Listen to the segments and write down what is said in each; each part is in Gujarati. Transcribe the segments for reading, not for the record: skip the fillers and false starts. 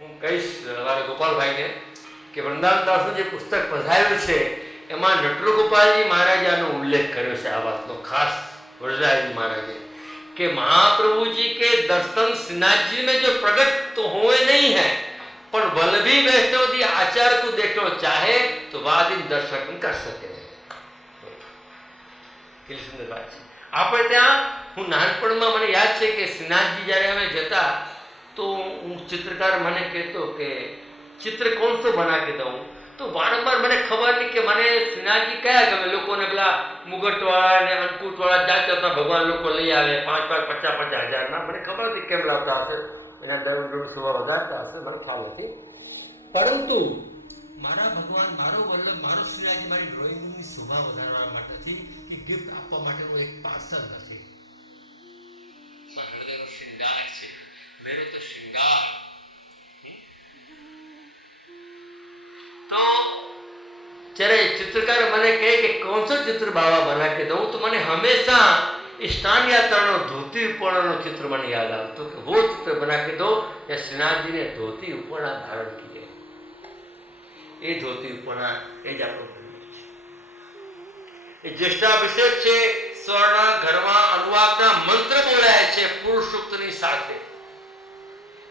હું કહીશ અમારા ગોપાલભાઈને કે વૃંદાવન દાસનું જે પુસ્તક પધાર્યું છે એમાં નટુગોપાલજી મહારાજે આનો ઉલ્લેખ કર્યો છે, આ વાતનો ખાસ વરદાજી મહારાજે कि महाप्रभु जी के दर्शन श्रीनाथ जी में जो प्रकट तो हुए नहीं है, पर वल्लभी वैष्णव दी आचार को देखो चाहे तो बाद इन दर्शन कर सके। કેટલી સુંદર વાત છે। આપણે ત્યાં હું નાનપણમાં મને યાદ છે કે શ્રીનાથજી જ્યારે અમે જતા તો હું ચિત્રકાર મને કહેતો કે ચિત્ર કોણ સો બના કે દઉં, તો વારંવાર મને ખબર નહીં કે મને શ્રીનાથજી કયા ગમે। લોકોને પેલા મુગટવાળા ને અન્નકૂટવાળા જાત જાતના ભગવાન લોકો લઈ આવે 5-50 હજારના, મને ખબર નથી કેમ લાવતા હશે, એના દર સ્વભાવ વધારતા હશે, મને ખ્યાલ નથી। પરંતુ મારા ભગવાન, મારો વલ્લભ, મારો શ્રીનાથજી મારી ડ્રોઈંગની શોભા વધારવા માટે નથી કે ગિફ્ટ આપવા માટેનો એક પાર્સલ નથી, હૃદયનો શ્રૃંગાર છે, મેરો તો શ્રૃંગાર। तो जरा चित्रकार मैंने कहे कि कौन सा चित्र बाबा बना के दूं, तो मैंने हमेशा स्नान यात्रा धोती उपवर्ण चित्र मैंने याद आता, तो वो चित्र बना के दो या श्रीनाथ जी ने धोती उपवर्ण धारण किए, ये धोती उपवर्ण ये जाको ज्येष्ठाभिषेक છે, સ્વર્ણ ઘરમાં અનુવાદના મંત્ર બોલાય છે પુરુષ સૂક્તની સાથે।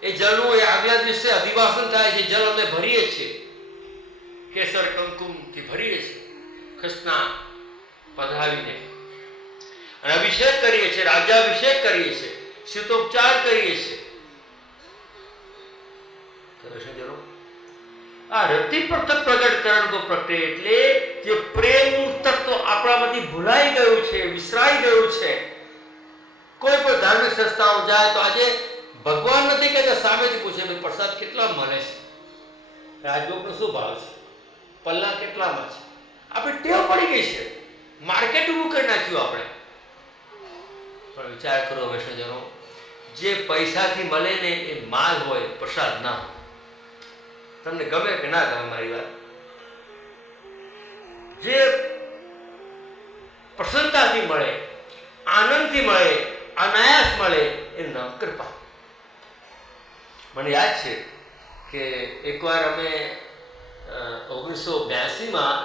એ જળનું એ આગલા દિવસે અધિવાસન થાય છે, જળ અમે ભરીએ છીએ, કેસર કંકુમથી ભરીએ છીએ, કૃષ્ણ પધરાવીને અને અભિષેક કરીએ છીએ, રાજ્યાભિષેક કરીએ છીએ, શીતોપચાર કરીએ છીએ। આ રતિ પ્રગટકરણ કો પ્રગટે એટલે જે પ્રેમ તત્વ આપણામાંથી ભૂલાઈ ગયું છે, વિસરાઈ ગયું છે। કોઈ પણ ધાર્મિક સંસ્થાઓ જાય તો આજે ભગવાન નથી કહેતા, સામેથી પૂછે ભાઈ પ્રસાદ કેટલા મળે છે, રાજભોગનો શું ભાવ છે, પલ્લા કેટલામાં છે। આપણે ટેવ પડી ગઈ છે, માર્કેટ ઊભું કરી નાખ્યું આપણે। પણ વિચાર કરો વૈષ્ણવજનો, જે પૈસાથી મળે ને એ માલ હોય, પ્રસાદ ના હોય। તમને ગમે કે ના ગમે મારી વાત, જે પ્રસન્નતાથી મળે, આનંદથી મળે, અનાયાસ મળે એ નામ કૃપા। મને યાદ છે કે એકવાર અમે 1982માં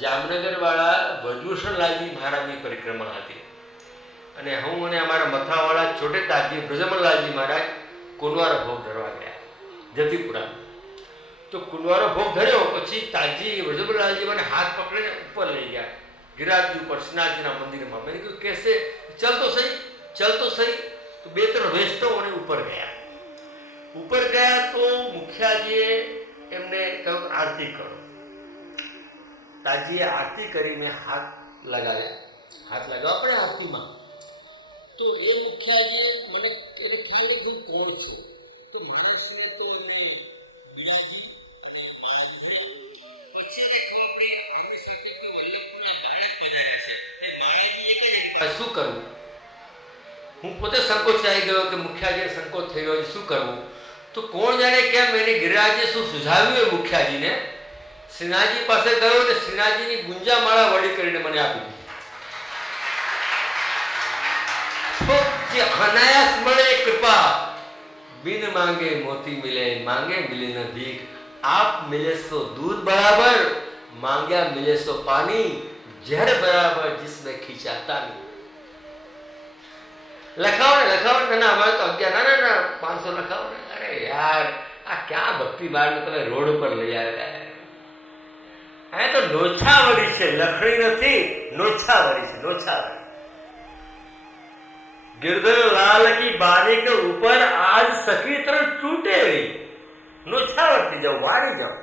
જામનગરવાળા બ્રજભૂષણલાલજી મહારાજની પરિક્રમા હતી અને હું અને અમારા મથાવાળા છોટે તાજી બ્રજમલલાલજી મહારાજ કુંડવારો ભોગ ધરવા ગયા જતીપુરા। તો કુંડવારો ભોગ ધર્યો પછી તાજી બ્રજમલલાલજી મને હાથ પકડીને ઉપર લઈ ગયા, ગિરાજની ઉપર શ્રીનાથજીના મંદિરમાં। મેં કીધું કેસે ચલ તો સહી, ચલ તો સહી। તો 2-3 વેચતો અને ઉપર ગયા। ઉપર ગયા તો મુખિયાજીએ એમને કહ્યું આરતી કરો। તાજીએ આરતી કરીને હાથ લગાવ્યા, હાથ લગાવવા પડે આરતીમાં। તો એ મુખિયાજીએ મને એને ખ્યાલ નહીં કોણ છે, તો માણસને તો એને બિરાજી અને પછી એને ખબર પડી આની સાથે તો વલ્લભપુરના ગાયક પધાર્યા છે, એ મહારાજજીએ કહ્યું શું કરવું। હું પોતે સંકોચાઈ ગયો કે મુખિયાજીને સંકોચ થઈ ગયો, શું કરવું। તો કોણ જાણે કેમ એને ગિરિરાજે શું સુઝાવ્યું એ મુખિયાજીને, શ્રીનાથજી પાસે ગયો અને શ્રીનાથજીની ગુંજામાળા વળી કરીને મને આપી દીધી। તો જે અનાયાસ મળે કૃપા, बिन मांगे मोती मिले, मांगे मिले न भीख। आप मिले सो दूध बराबर, मांग्या मिले सो पानी, जहर बराबर जिसमें खींचाता नहीं। लखाओ ने ना हमारे तो 500 लखाओ ने। अरे यार आ क्या भक्ति बार में તમે રોડ ઉપર લઈ આવ્યા। આ તો નોછાવરી છે, લખણી નથી, નોછાવરી છે, નોછાવરી। गिरधर लाल की बानी के ऊपर आज सखी तरह टूटे गई, नोछावर थी जाओ, वाड़ी जाओ।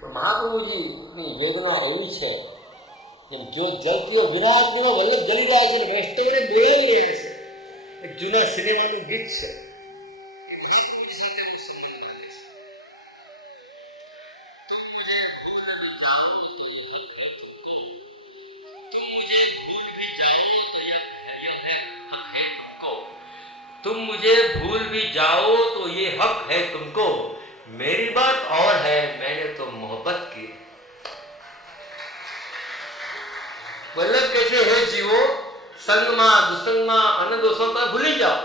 तो महाप्रभु जी ની વેદના એવી છે કે જો જલતીઓ વિરાટનો વલ્લભ જલી જાય છે, વૈષ્ણવને મેળવી રહે છે। એક જૂના સિનેમાનું ગીત છે, तुम मुझे भूल भी जाओ तो ये हक है तुमको, मेरी बात और है, मैंने तो मोहब्बत की। વલ્લભ કહે છે, હે જીવો, સંગમાં દુસંગમાં અનદોષમાં તમે ભૂલી જાઓ,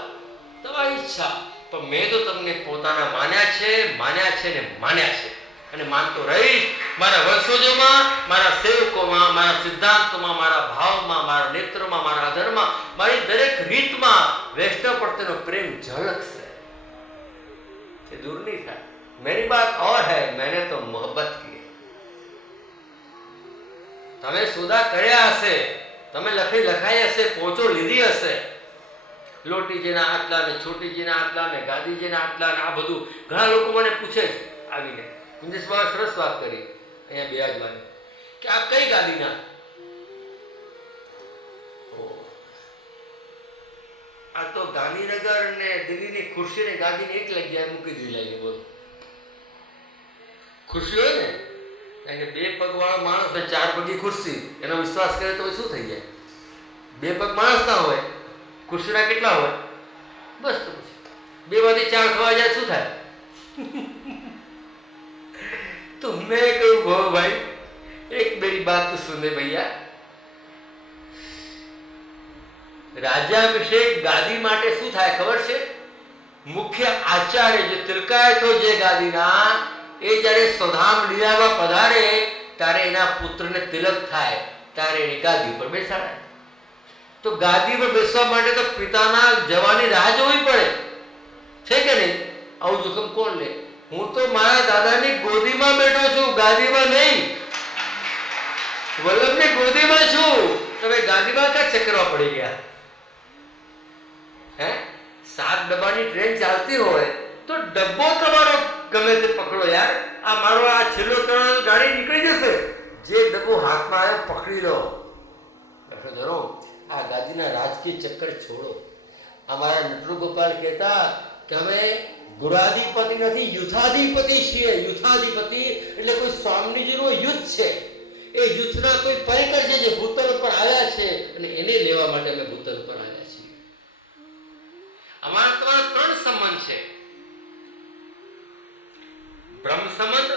તમારી ઈચ્છા, પણ મેં તો તમને પોતાના માન્યા છે ને માન્યા છે, અને માનતો રહીશ. મારા વંશજોમાં, મારા સેવકોમાં, મારા સિદ્ધાંતોમાં, મારા ભાવમાં, મારા નેત્રોમાં, મારા આધારમાં, મારી દરેક રીતમાં વૈષ્ણવ પ્રત્યેનો પ્રેમ ઝલકશે, એ દૂર નહીં થાય. मेरी बात और है, मैंने तो मोहब्बत की. તમે સુદા કર્યા હશે, તમે લખાઈ હશે, પોચો લીધી હશે, લોટીજીના આટલા ને છોટીજીના આટલા ને ગાદીજીના આટલા ને આ બધું. ઘણા લોકો મને પૂછે છે આવીને, કુંજેશભાઈ સરસ વાત કરી અહીંયા બિરાજવાની, કે આ કઈ ગાદીના? આ તો ગાંધીનગર ને દિલ્હીની ખુરશી ને ગાદીને એક જગ્યાએ મૂકી દીધી. બોલો, ખુરશી હોય ને, કારણ કે 2 પગવાળો માણસ ને 4 પગી ખુરશી, એનો વિશ્વાસ કરે તો શું થઈ જાય? 2 પગ માણસ ના હોય, ખુરશીના કેટલા હોય? બસ તો પછી 2 માંથી 4 થવા જાય, શું થાય? तो मैं कहूँ भो भाई, एक मेरी बात तो सुने भैया, રાજ્યાભિષેક ગાદી માટે શું થાય ખબર છે? મુખ્ય આચાર્ય જે તિલકાયતો જે ગાદીના, એ જ્યારે સ્વધામ લીલામાં પધારે ત્યારે એના પુત્રને તિલક થાય, ત્યારે એની ગાદી પર બેસાડાય. તો ગાદી પર બેસવા માટે તો પિતાના જવાની રાહ જોવી પડે છે કે નહીં? આવું જોખમ કોણ લે? હું તો મારા દાદાની ગોદીમાં બેઠો છું, ગાદીમાં નહીં. વલ્લભની ગોદીમાં છું, તમે ગાદીમાં ક્યાં ચક્કરવા પડી ગયા? હે, 7 ડબ્બાની ટ્રેન ચાલતી હોય તો ડબ્બો તમારો ગમે તે પકડો યાર. આ મારો આ છેલ્લો ત્રણ ગાડી નીકળી જશે, જે ડબ્બો હાથમાં આવે પકડી લો. ધરો આ ગાદીના રાજકીય ચક્કર છોડો. અમારા નટુ ગોપાલ કહેતા કે અમે ગુણાધિપતિ નથી, યુથાધિપતિ છીએ. યુથાધિપતિ એટલે કોઈ સ્વામીજીનું યુદ્ધ છે, એ યુદ્ધના કોઈ પરિકર છે જે ભૂતલ ઉપર આવ્યા છે, અને એને લેવા માટે અમે ભૂતલ ઉપર આવ્યા છીએ. અમારા તમારા 3 સંબંધ છે: બ્રહ્મ સંબંધ,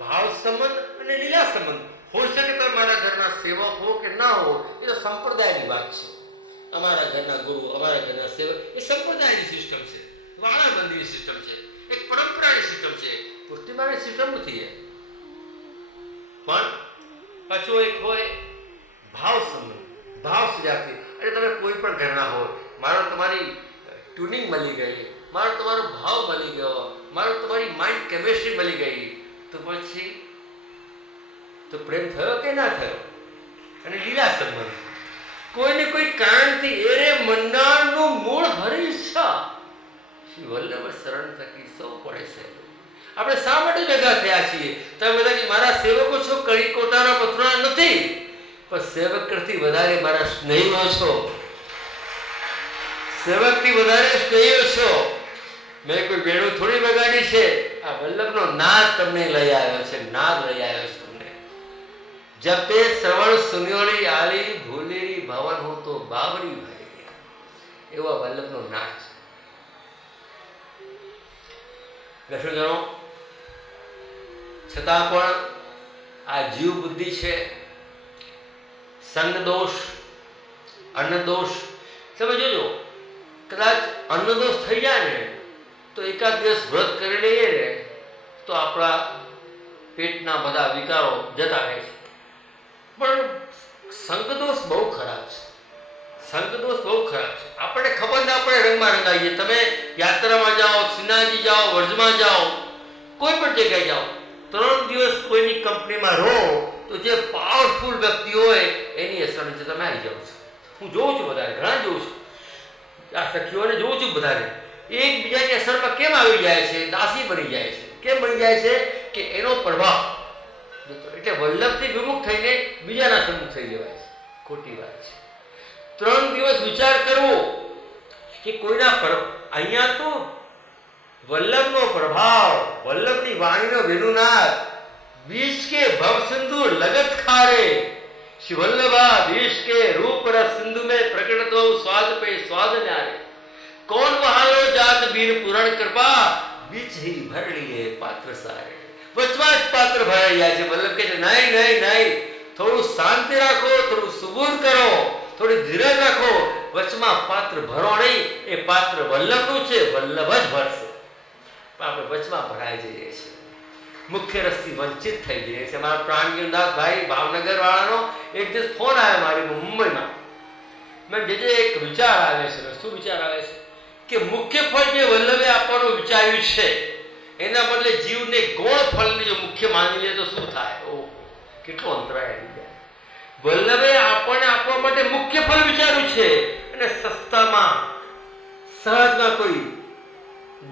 ભાવ સંબંધ અને લીલા સંબંધ. હોઈ શકે તમે મારા ઘરના સેવક હો કે ના હો, એ તો સંપ્રદાયની વાત છે. અમારા ઘરના ગુરુ, અમારા ઘરના સેવક, એ સંપ્રદાયની સિસ્ટમ છે, વાળાબંધીની સિસ્ટમ છે, એક પરંપરાની સિસ્ટમ છે, પુષ્ટિમાની સિસ્ટમ નથી. પણ પાછો એક હોય ભાવ સંબંધ, ભાવ સજાતી. અરે તમે કોઈ પણ ઘરના હોય, મારો તમારી ટ્યુનિંગ મળી ગઈ, મારો તમારો ભાવ મળી ગયો, મારો તમારી માઇન્ડ કેમેસ્ટ્રી મળી ગઈ, તો પછી તો પ્રેમ થયો કે ના થયો? અને લીલા સંબંધ, કોઈને કોઈ કારણથી એરે મંડાણનું મૂળ હરી ઈચ્છા. શ્રી વલ્લભ શરણ થકી સૌ પડે છે. આપણે શા માટે ભેગા થયા છીએ? તમે બધા કે મારા સેવકો છો, કડી કોટાના પથરા નથી, પણ સેવક કરતી વધારે મારા સ્નેહીઓ છો, સેવકથી વધારે સ્નેહીઓ છો. મેં કોઈ વેણું થોડી બગાડી છે. આ વલ્લભનો નાદ તમને લઈ આવ્યો છે, નાદ લઈ આવ્યો છે તમને. જપે શ્રવણ સુન્યોરી આલી, ભૂલેરી ભવન હો તો બાવરી ભાઈ, એવા વલ્લભનો નાદ છે. દર્શનો, છતાં પણ આ જીવ બુદ્ધિ છે, સંગ દોષ, અન્ન દોષ. તમે જોજો, કદાચ અન્ન દોષ થઈ જાય ને તો એકાદ દિવસ વ્રત કરી લઈએ ને તો આપણા પેટના બધા વિકારો જતા રહે છે. પણ સંગદોષ બહુ ખરાબ છે, સંગદોષ બહુ ખરાબ છે. આપણને ખબર ના પડે, રંગમાં રંગાઈએ. તમે યાત્રામાં જાઓ, શ્રીનાથજી જાઓ, વર્જમાં જાઓ, કોઈ પણ જગ્યાએ જાઓ, 3 દિવસ કોઈની કંપનીમાં રહો તો જે પાવરફુલ વ્યક્તિ હોય એની અસર નીચે તમે આવી જાઓ છો. હું જોઉં છું, વધારે ઘણા જોઉં છું, આ સખીઓને જોઉં છું. વધારે એકબીજાની અસરમાં કેમ આવી જાય છે? દાસી બની જાય છે. કેમ બની જાય છે? કે એનો પ્રભાવ, એટલે વલ્લભથી વિમુખ થઈને બીજાના સન્મુખ થઈ જવાય છે. ખોટી વાત છે. 3 દિવસ વિચાર કરવો કે કોઈના અહીંયા તો વલ્લભનો પ્રભાવ, વલ્લભની વાણીનો વેણુનાદ, बीच के भव सिंधु लगत खारे, श्री वल्लभा बीच के रूप रस सिंधु में प्रकट दो स्वाद पे स्वाद न्यारे, कौन वहालो जात बीन पुराण कृपा, बीच ही भर लिए पात्र सारे. વચમાં જ પાત્ર ભરાઈ જાય છે. વલ્લભ કહે છે નહીં નહીં નહીં, થોડું શાંતિ રાખો, થોડું થોડી ધીરજ રાખો, વચમાં પાત્ર ભરો નહીં, એ પાત્ર વલ્લભનું છે, વલ્લભ જ ભરશે. પણ આપણે વચમાં ભરાઈ જઈએ છીએ, મુખ્ય રસથી વંચિત થઈ જઈએ છીએ. મારા પ્રાણગીરદાસ ભાઈ ભાવનગર વાળાનો એક દિવસ ફોન આવ્યો મારી મુંબઈમાં. મેં જે એક વિચાર આવે છે, શું વિચાર આવે છે કે મુખ્ય ફળ જે વલ્લભે આપવાનું વિચાર્યું છે એના બદલે જીવને ગૌણ ફળને જો મુખ્ય માની લે તો શું થાય? ઓહ, કેટલો અંતરાય આવી જાય. વલ્લભે આપણને આપવા માટે મુખ્ય ફળ વિચાર્યું છે અને સસ્તામાં સહજમાં કોઈ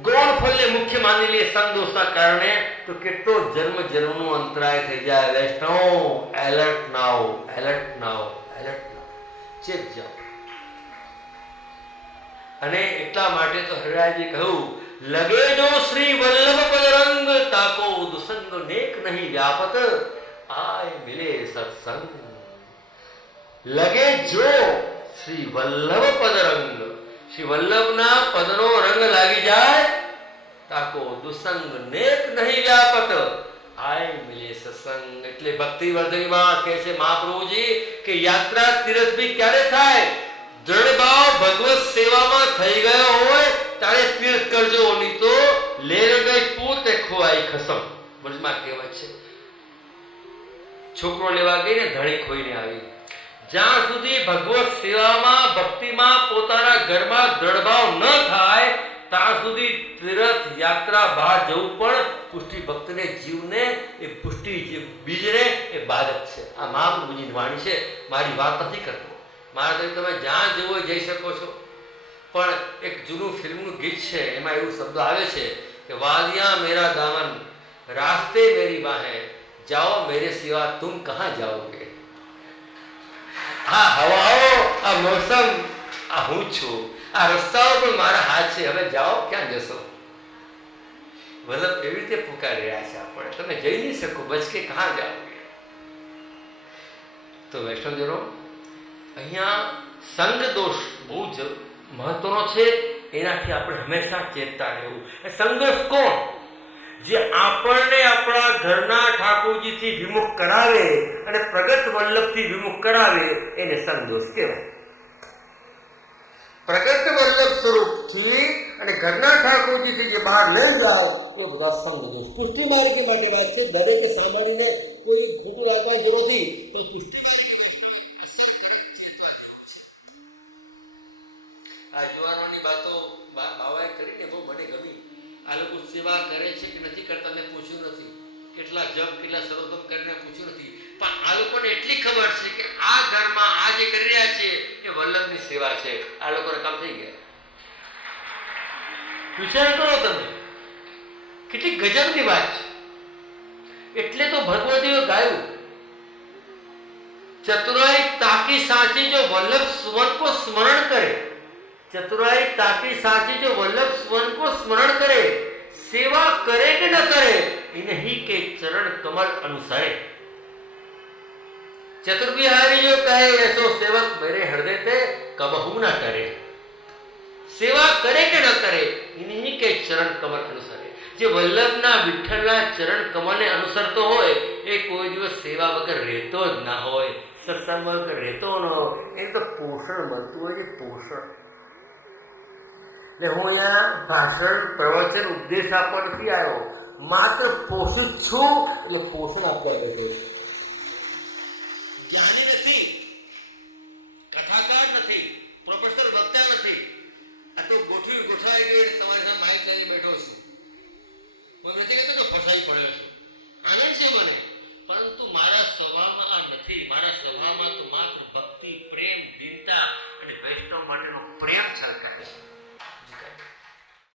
ગૌણ ફળને મુખ્ય માની લે સંદોષના કારણે, તો કેટલો જન્મનો અંતરાય થઈ જાય. વૈષ્ણવ, એલર્ટ નાઓ, એલર્ટ નાઓ, એલર્ટ નાઓ, ચેત જાઓ. અને એટલા માટે તો હરિરાયજી કહ્યું, લગે જો શ્રી વલ્લભ પદરંગ, તાકો દુસંગ નેક નહીં વ્યાપત, આય મિલે સત્સંગ. લગે જો શ્રી વલ્લભ પદરંગ, શ્રી વલ્લભના પદનો રંગ લાગી જાય, તાકો દુસંગ નેક નહીં વ્યાપત, આય મિલે સત્સંગ. એટલે ભક્તિવર્ધનીમાં કહે છે મહાપ્રભુજી કે યાત્રા તીર્થ બી ક્યારે થાય? દ્રઢ ભાવ ભગવત સેવામાં થઈ ગયો હોય ત્યારે તીર્થ કરજો, નહીં તો લેર ગઈ પોતે ખોવાઈ ખસમ. વચમાં કહેવાય છે, છોકરો લેવા ગઈ ને ધણી ખોઈને આવી. જ્યાં સુધી ભગવત સેવામાં ભક્તિમાં પોતાના ઘરમાં દ્રઢ ભાવ ન થાય ત્યાં સુધી તીર્થ યાત્રા બહાર જવું પણ પુષ્ટિ ભક્તને જીવને એ પુષ્ટિ બીજને એ બાધક છે. આ મહાપ્રભુજીની વાણી છે, મારી વાત નથી કરતો. મારા તો તમે જ્યાં જવું હોય જઈ શકો છો. પણ એક જૂનું ફિલ્મનું ગીત છે, એમાં એવું શબ્દ આવે છે કે વાદિયા મેરા દામન, રાસ્તે મેરી બાહે, જાઓ મેરે સિવા તુમ કહા જાઓગે. આ હવાઓ, આ મોસમ, આ હું છું, આ રસ્તાઓ પણ મારા હાથ છે, હવે જાઓ ક્યાં જશો? વલ્લભ એવી રીતે પુકારી રહ્યા છે આપણે, તમે જઈ નહીં શકો, બચકે કહા જાઓગે. તો વૈષ્ણવજનો, અહીંયા સંગ દોષ બહુ જ મહત્વનો છે, એનાથી આપણે હંમેશા ચેતતા રહેવું. સંઘર્ષ કોણ? જે આપણને આપણા ઘરના ઠાકોરજીથી વિમુખ કરાવે અને પ્રગટ વલ્લભથી વિમુખ કરાવે એને સંઘદોષ કહેવાય. પ્રગટ વલ્લભ સ્વરૂપથી અને ઘરના ઠાકોરજીથી જે બહાર લઈ જાઓ એ બધા સંઘદોષ. પુષ્ટિ માર્ગી માટે વાત છે, દરેક સામાન્ય કોઈ ખોટું રાખવાની જરૂર નથી. એ પુષ્ટિ આ યુવાનોની વાતો બાવાએ કરીને બહુ મને ગમી. આ લોકો સેવા કરે છે કે નથી કરતા મેં પૂછ્યું નથી, કેટલા જપ કેટલા સર્વોત્તમ કરીને પૂછ્યું નથી. પણ આ લોકોને એટલી ખબર છે કે આ ઘરમાં આ જે કરી રહ્યા છે એ વલ્લભની સેવા છે. આ લોકોને કામ થઈ ગયા. વિચાર કરો તમે, કેટલી ગજબની વાત છે. એટલે તો ભગવતીએ ગાયું, ચતુરાઈ તાકી સાચી જો વલ્લભ સુવન કો સ્મરણ કરે, चतुराई ताकी साची जो वल्लभ स्वर्ण को स्मरण करे, सेवा करे कि न करे, इन्हीं के चरण कमल अनुसारे. चतुर्विहारी जो कहे ऐसो सेवक मेरे हृदय ते कबहू न करे. सेवा करे कि न करे, इन्हीं के चरण कमल अनुसारे. જે વલ્લભના વિઠ્ઠલના ચરણ કમલને અનુસરતો હોય એ કોઈ દિવસ સેવા વગર રહેતો જ ના હોય, સત્સંગ વગર રહેતો ન હોય. એ તો પોષણ મળતું હોય છે, પોષણ. એટલે હું અહીંયા ભાષણ, પ્રવચન, ઉપદેશ આપવા નથી આવ્યો, માત્ર પોષિત છું એટલે પોષણ આપવા બેઠો છું. જ્ઞાની નથી, કથાકાર નથી, પ્રોફેસર વક્તા નથી,